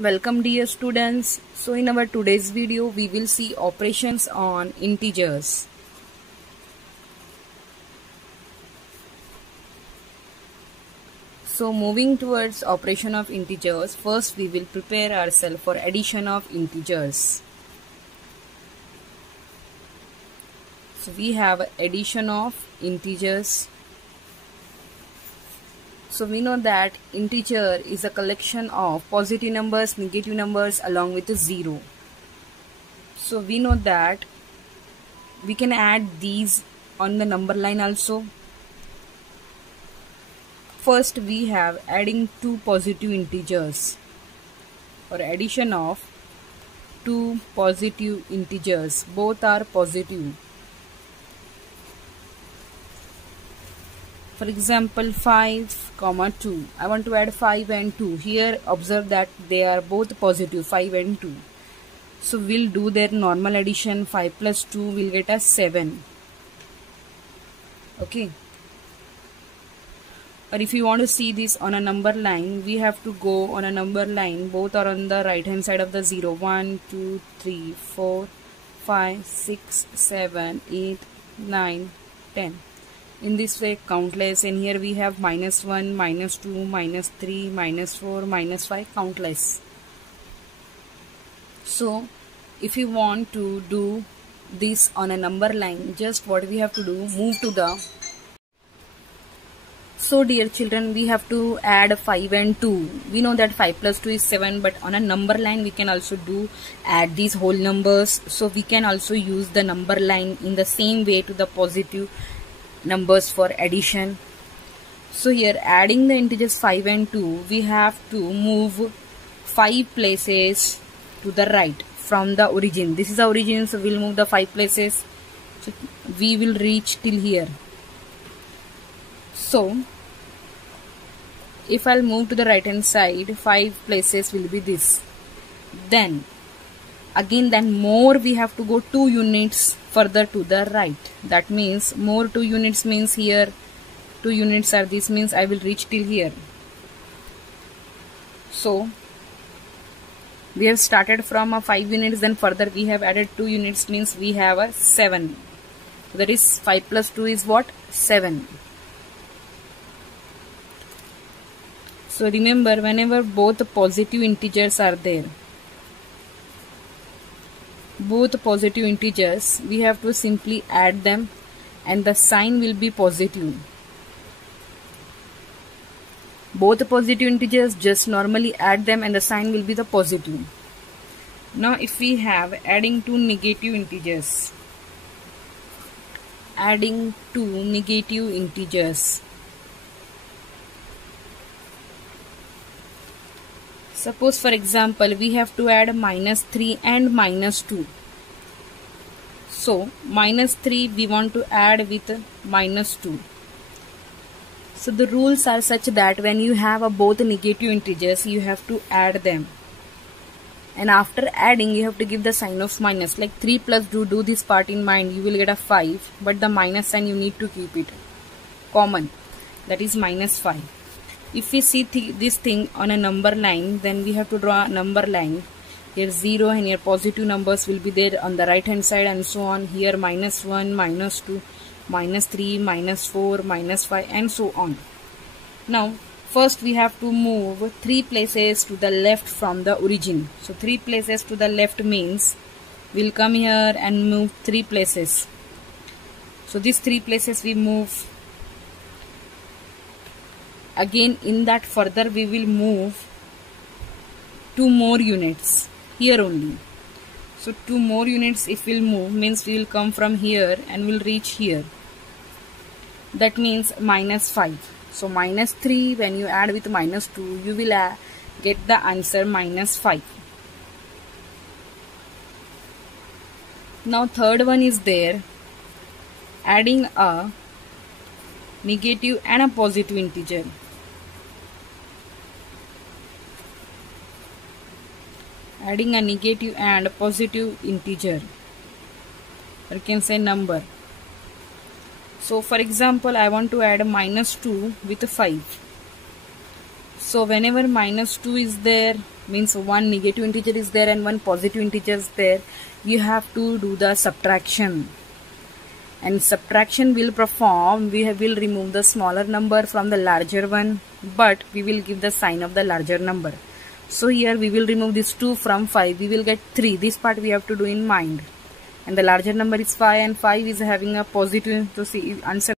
Welcome dear students. So in our today's video we will see operations on integers. So moving towards operation of integers, first we will prepare ourselves for addition of integers. So we have addition of integers. So we know that integer is a collection of positive numbers, negative numbers along with a 0. So we know that we can add these on the number line also. First we have adding two positive integers or addition of two positive integers. Both are positive. For example 5, 2. I want to add 5 and 2. Here observe that they are both positive, 5 and 2. So we'll do their normal addition. 5 plus 2 will get us 7. Okay. Or if you want to see this on a number line, we have to go on a number line. Both are on the right hand side of the 0. 1, 2, 3, 4, 5, 6, 7, 8, 9, 10. In this way countless, and here we have -1, -2, -3, -4, -5, countless. So if you want to do this on a number line, just what we have to do, move to the. So dear children, we have to add 5 and 2. We know that 5 plus 2 is 7, but on a number line we can also add these whole numbers. So we can also use the number line in the same way to the positive numbers for addition. So here adding the integers 5 and 2, we have to move 5 places to the right from the origin. This is the origin, so we'll move the 5 places. So we will reach till here. So if I'll move to the right hand side, 5 places will be this. Then more we have to go 2 units further to the right. That means more 2 units means here 2 units are this, means I will reach till here. So we have started from a 5 units, then further we have added 2 units, means we have a 7. So that is 5 plus 2 is what? 7. So remember, whenever both positive integers are there, both positive integers, we have to simply add them and the sign will be positive. Both positive integers, just normally add them and the sign will be the positive. Now if we have adding two negative integers, adding two negative integers. Suppose for example we have to add -3 and -2. So -3 we want to add with -2. So the rules are such that when you have both negative integers, you have to add them. And after adding you have to give the sign of minus. Like 3 plus do this part in mind, you will get a 5. But the minus sign you need to keep it common. That is -5. If we see this thing on a number line, then we have to draw a number line. Here 0 and here positive numbers will be there on the right hand side and so on. Here -1, -2, -3, -4, -5 and so on. Now first we have to move 3 places to the left from the origin. So 3 places to the left means we'll come here and move 3 places. So these 3 places we move. Again in that further we will move 2 more units here only. So 2 more units if we'll move, means we will come from here and we'll reach here. That means -5. So -3 when you add with -2, you will get the answer -5. Now third one is there, adding a negative and a positive integer. Adding a negative and a positive integer, or you can say number. So for example I want to add -2 with 5. So whenever -2 is there, means one negative integer is there and one positive integer is there, you have to do the subtraction. And subtraction will perform, we will remove the smaller number from the larger one, but we will give the sign of the larger number. So here we will remove this 2 from 5, we will get 3. This part we have to do in mind. And the larger number is 5 and 5 is having a positive, so see answer